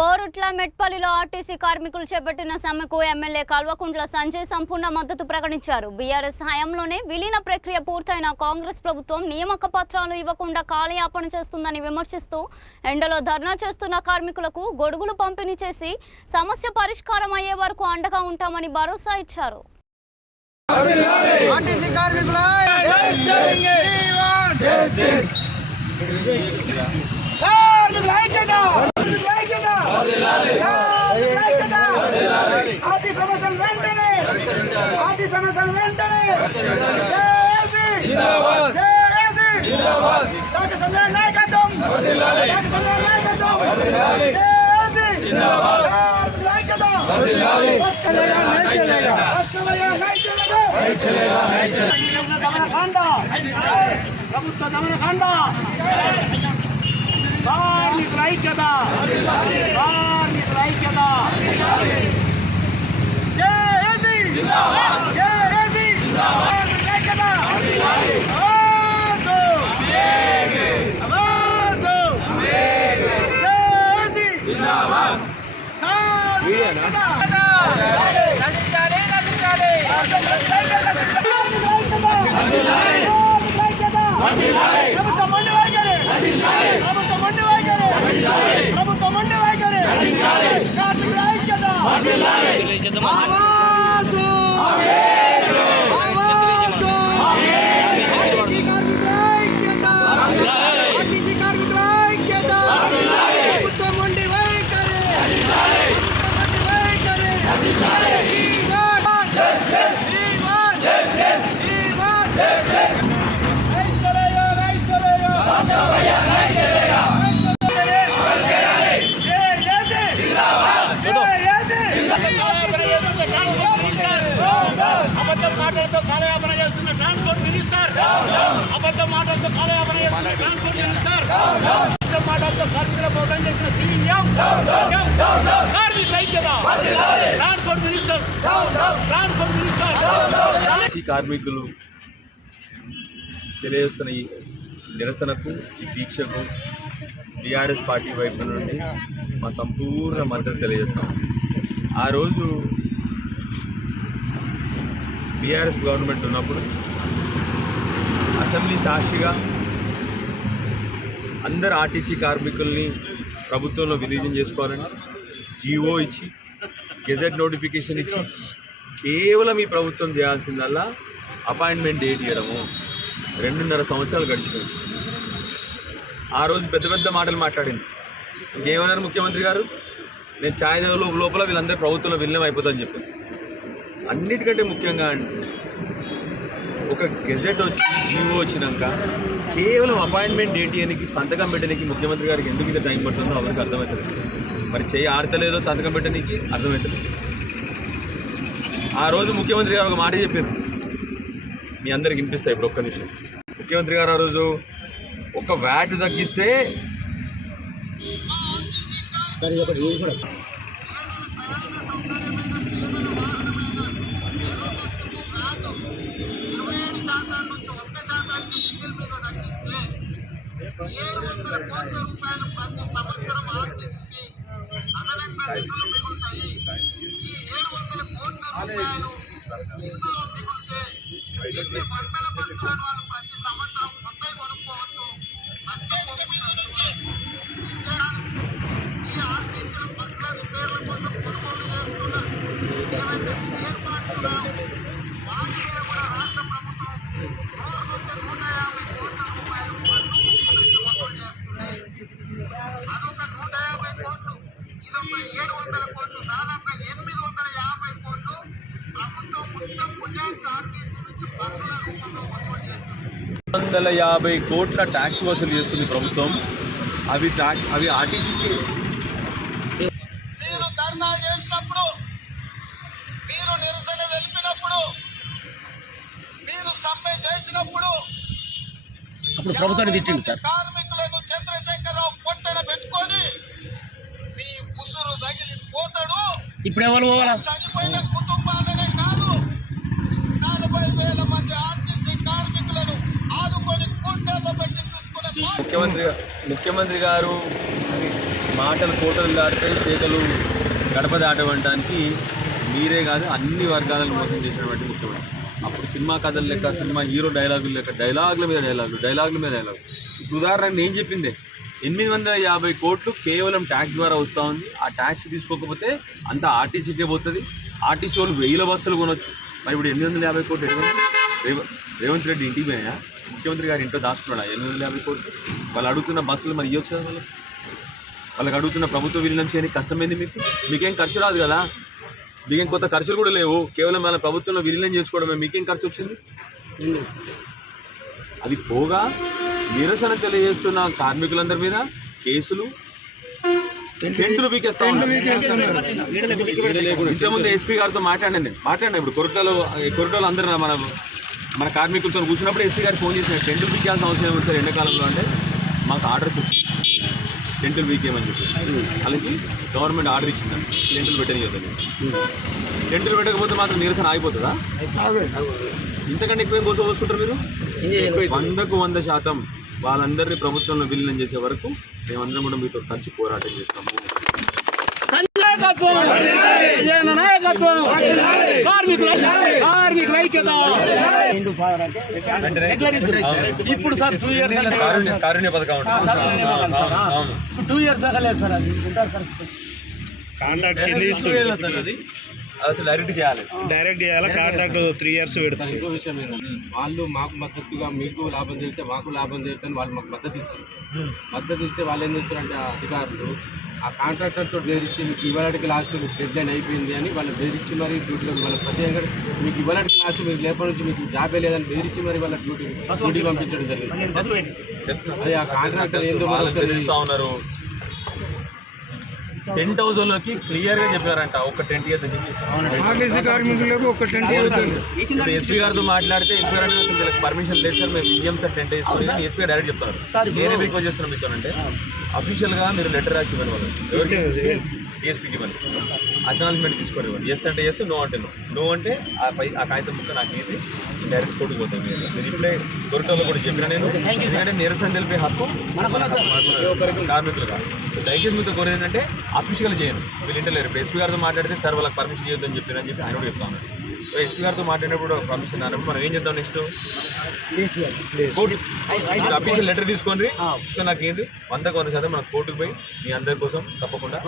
Korutla మెట్పల్లిలో RTC కార్మికులు చేపట్టిన సమ్మెకు ఎమ్మెల్యే కల్వకుంట్ల సంజయ్ సంపూర్ణ మద్దతు ప్రకటించారు. బీఆర్ఎస్ హయాంలోనే విలీన ప్రక్రియ పూర్తయిన కాంగ్రెస్ ప్రభుత్వం నియామక పత్రాలు ఇవ్వకుండా కాలయాపన చేస్తుందని విమర్శిస్తూ ఎండలో ధర్నా చేస్తున్న కార్మికులకు గొడుగులు పంపిణీ చేసి సమస్య పరిష్కారం అయ్యే వరకు అండగా ఉంటామని భరోసా ఇచ్చారు. ప్రభుత్వ దమనకాండ కార్మికుల ఐక్యత కార్మికుల ఐక్యత జేఏసీ జేఏసీ కార్మికుల ఐక్యత ఆవాజ్ ఆవాజ్ జేఏసీ జిందాబాద్ కార్మికుల నదించాలి నదించాలి అబద్ధం మాటలతో కాలయాపన చేస్తున్న ట్రాన్స్పోర్ట్ మినిస్టర్ అబద్ధం మాటలతో కాలయాపన చేస్తున్న ట్రాన్స్పోర్ట్ మినిస్టర్ అబద్ధం మాటలతో కార్మికుల మోసం చేసిన సీఎం కార్మికుల ఐక్యత ట్రాన్స్పోర్ట్ మినిస్టర్ కార్మికులు తెలియజేస్తున్న ఈ నిరసనకు ఈ దీక్షకు టీఆర్ఎస్ పార్టీ వైపు నుండి మా సంపూర్ణ మద్దతు తెలియజేస్తాం. ఆ రోజు బీఆర్ఎస్ గవర్నమెంట్ ఉన్నప్పుడు అసెంబ్లీ సాక్షిగా అందరు ఆర్టీసీ కార్మికుల్ని ప్రభుత్వంలో విలీనం చేసుకోవాలని జీవో ఇచ్చి గెజెట్ నోటిఫికేషన్ ఇచ్చి కేవలం ఈ ప్రభుత్వం చేయాల్సిందల్లా అపాయింట్మెంట్ డేట్ ఇవ్వడము 2.5 సంవత్సరాలు గడిచిపోయింది. ఆ రోజు పెద్ద పెద్ద మాటలు మాట్లాడింది. ఇంకేమన్నారు ముఖ్యమంత్రి గారు, నేను ఛాయ్ లోపల వీళ్ళందరూ ప్రభుత్వంలో విలీనం అయిపోతుందని చెప్పాను. అన్నిటికంటే ముఖ్యంగా ఒక గెజెట్ వచ్చి జీవో వచ్చినాక కేవలం అపాయింట్మెంట్ డేట్ ఇవ్వడానికి సంతకం పెట్టడానికి ముఖ్యమంత్రి గారికి ఎందుకు ఇంత టైం పడుతుందో ఎవరికి అర్థమవుతుంది. మరి చేయి ఆడతలేదో సంతకం పెట్టడానికి అర్థమవుతుంది. ఆ రోజు ముఖ్యమంత్రి గారు ఒక మాట చెప్పారు, మీ అందరికి వినిపిస్తాయి ఇప్పుడు ఒక్క నిమిషం. ముఖ్యమంత్రి గారు ఆ రోజు ఒక వ్యాట్ తగ్గిస్తే ₹700 కోట్ల ప్రతి సంవత్సరం ఆర్టీసీకి అదనంగా నిధులు మిగులుతాయి. ఈ 700 కోట్ల రూపాయలు ఇందులో మిగిలితే ఎన్ని వందల బస్సులను వాళ్ళు ప్రతి సంవత్సరం కొత్తవి కొనుక్కోవచ్చు. ఈ ఆర్టీసీల బస్సుల రిపేర్ల కోసం కొనుగోలు చేస్తున్న ఏవైతే స్పేర్ పార్ట్స్ ఉన్నాయో వాటి మీద కూడా రాష్ట్ర ప్రభుత్వం 100 కోట్ల రూపాయలు వసూలు చేస్తుంది. అదొక 150 కోట్లు, ఇదొక 700 కోట్లు, దాదాపుగా 850 కోట్లు ప్రభుత్వం మొత్తం పుణ్యానికి ఆర్టీసీ నుంచి పన్నుల రూపంలో వసూలు చేస్తుంది. 150 కోట్ల ట్యాక్స్ వసూలు చేస్తుంది ప్రభుత్వం. అవి ఆర్టీసీకి. మీరు ధర్నా చేసినప్పుడు, మీరు నిరసన తెలిపినప్పుడు, మీరు సమ్మె చేసినప్పుడు ప్రభుత్వాన్ని తిట్టింది సార్. కార్మికులను చంద్రశేఖరరావు పొట్టన పెట్టుకొని మీ ఉసురు తగిలి పోతాడు. ఇప్పుడు ఎవరు చనిపోయిన కుటుంబాలనే కాదు 40,000 మంది ఆర్టీసీ కార్మికులను ఆదుకొని గుండెల్లో పెట్టి చూసుకునే ముఖ్యమంత్రి గారు మాటలు కోటలు దాటితే చేతలు గడప దాటవడానికి మీరే కాదు అన్ని వర్గాలను మోసం చేసినటువంటి ముఖ్యమంత్రి. అప్పుడు సినిమా కథలు లెక్క, సినిమా హీరో డైలాగులు లెక్క, డైలాగుల మీద డైలాగులు. ఇప్పుడు ఉదాహరణ నేను చెప్పిందే 850 కోట్లు కేవలం ట్యాక్స్ ద్వారా వస్తూ ఉంది. ఆ ట్యాక్స్ తీసుకోకపోతే అంతా ఆర్టీసీకే పోతుంది. ఆర్టీసీ వాళ్ళు 1000 బస్సులు కొనొచ్చు. మరి ఇప్పుడు 850 కోట్లు రేవంత్ రెడ్డి ఇంటికి పోయినా ముఖ్యమంత్రి గారి ఇంట్లో దాచుకున్నాడా 850 కోట్లు? వాళ్ళు అడుగుతున్న బస్సులు మరి ఇవ్వచ్చు కదా. వాళ్ళకి అడుగుతున్న ప్రభుత్వ విలీనం చేయడానికి కష్టమైంది. మీకేం ఖర్చు రాదు కదా, మీకేం కొత్త ఖర్చులు కూడా లేవు. కేవలం మన ప్రభుత్వంలో విలీనం చేసుకోవడమే. మీకేం ఖర్చు వచ్చింది? అది పోగా నిరసన తెలియజేస్తున్న కార్మికులందరి మీద కేసులు, టెంట్లు పీకేస్తా ఉన్నారు. ఇంతకుముందు ఎస్పీ గారితో మాట్లాడినా ఇప్పుడు కొరటాలు అందరూ మన కార్మికులతో కూర్చున్నప్పుడు ఎస్పీ గారు ఫోన్ చేసిన టెంట్లు పీకేయాల్సిన అవసరం ఏమి సార్ ఎండాకాలంలో అంటే మాకు ఆర్డర్స్ వచ్చింది టెంట్లు పీకేయమని చెప్పి. అలాగే గవర్నమెంట్ ఆర్డర్ ఇచ్చిందండి టెంట్లు పెట్టని. టెంట్లు పెట్టకపోతే మాత్రం నిరసన ఆగిపోతుందా? ఇంతకంటే ఎక్కువ కోసం పోసుకుంటారు మీరు. 100% వాళ్ళందరినీ ప్రభుత్వంలో విలీనం చేసే వరకు మేమందరం కూడా మీతో కలిసి పోరాటం చేస్తాము. ఇప్పుడు సార్ 2 years కారుణ్య పథకం ఉంటుంది. 2 years అవ్వలేదు సార్. అది కాంట్రాక్ట్ కింద ఇస్తుంది సార్. అది అసలు డైరెక్ట్ చేయాలి. కాంట్రాక్ట్ 3 years పెడతారు. ఇంకో విషయం ఏంటంటే వాళ్ళు మాకు మద్దతుగా మీకు లాభం జరిగితే మాకు లాభం జరుగుతుంది. వాళ్ళు మాకు మద్దతు ఇస్తారు. మద్దతు ఇస్తే వాళ్ళు ఏం చేస్తారంటే ఆ అధికారులు ఆ కాంట్రాక్టర్తో బెదిరించి మీకు ఇవ్వడానికి లాస్ట్ మీకు డెడ్లైన్ అయిపోయింది అని వాళ్ళు బెదిరించి మరి డ్యూటీలో వాళ్ళ ప్రత్యేకంగా మీకు ఇవ్వడానికి లాస్ట్ మీకు లేపటి నుంచి మీకు జాబే లేదని బెదిరించి మరి వాళ్ళ డ్యూటీ పంపించడం జరిగింది. అది ఆ కాంట్రాక్టర్ ఏందో తెలుస్తా ఉన్నారు. టెంట్ హౌస్ వాళ్ళకి క్లియర్ గా చెప్పారంట ఒక టెంట్ ఇప్పుడు ఎస్పీ గారితో మాట్లాడితే ఎస్పీ గారు వీళ్ళకి పర్మిషన్ లేదు సార్, మేము ఇయ్యం సార్ టెంట్ వేసుకొని. ఎస్పీ గారు డైరెక్ట్ చెప్తారు. నేనే రిక్వెస్ట్ చేస్తున్నాం మీతో అంటే అఫీషియల్ గా మీరు లెటర్ రాసి ఇవ్వండి వాళ్ళు డిఎస్పీకి ఇవ్వండి, అక్నాలజ్మెంట్ తీసుకొని ఇవ్వండి. ఎస్ అంటే ఎస్, నో అంటే నో అంటే ఆ కాగితం ముక్క నాకు ఏది డైరెక్ట్ కోర్టుకు పోతాం. మీరు ఇప్పుడే దొరకలో కూడా చెప్పిన నేను ఎందుకంటే నిరసన తెలిపే హక్కు కార్మికులుగా. దయచేసి మీతో కోరేది ఏంటంటే అఫీషియల్ చేయను. వీళ్ళు ఇంటలేరు. ఇప్పుడు ఎస్పీ గారితో మాట్లాడితే సార్ వాళ్ళకి పర్మిషన్ చేయొద్దని చెప్పారని చెప్పి ఆయన కూడా చెప్తాను. సో ఎస్పీ గారితో మాట్లాడినప్పుడు పర్మిషన్ అన్నప్పుడు మనం ఏం చేద్దాం నెక్స్ట్ కోర్టు అఫీషియల్ లెటర్ తీసుకొని నాకు ఏంది 100% మనం కోర్టుకు పోయి మీ అందరి కోసం తప్పకుండా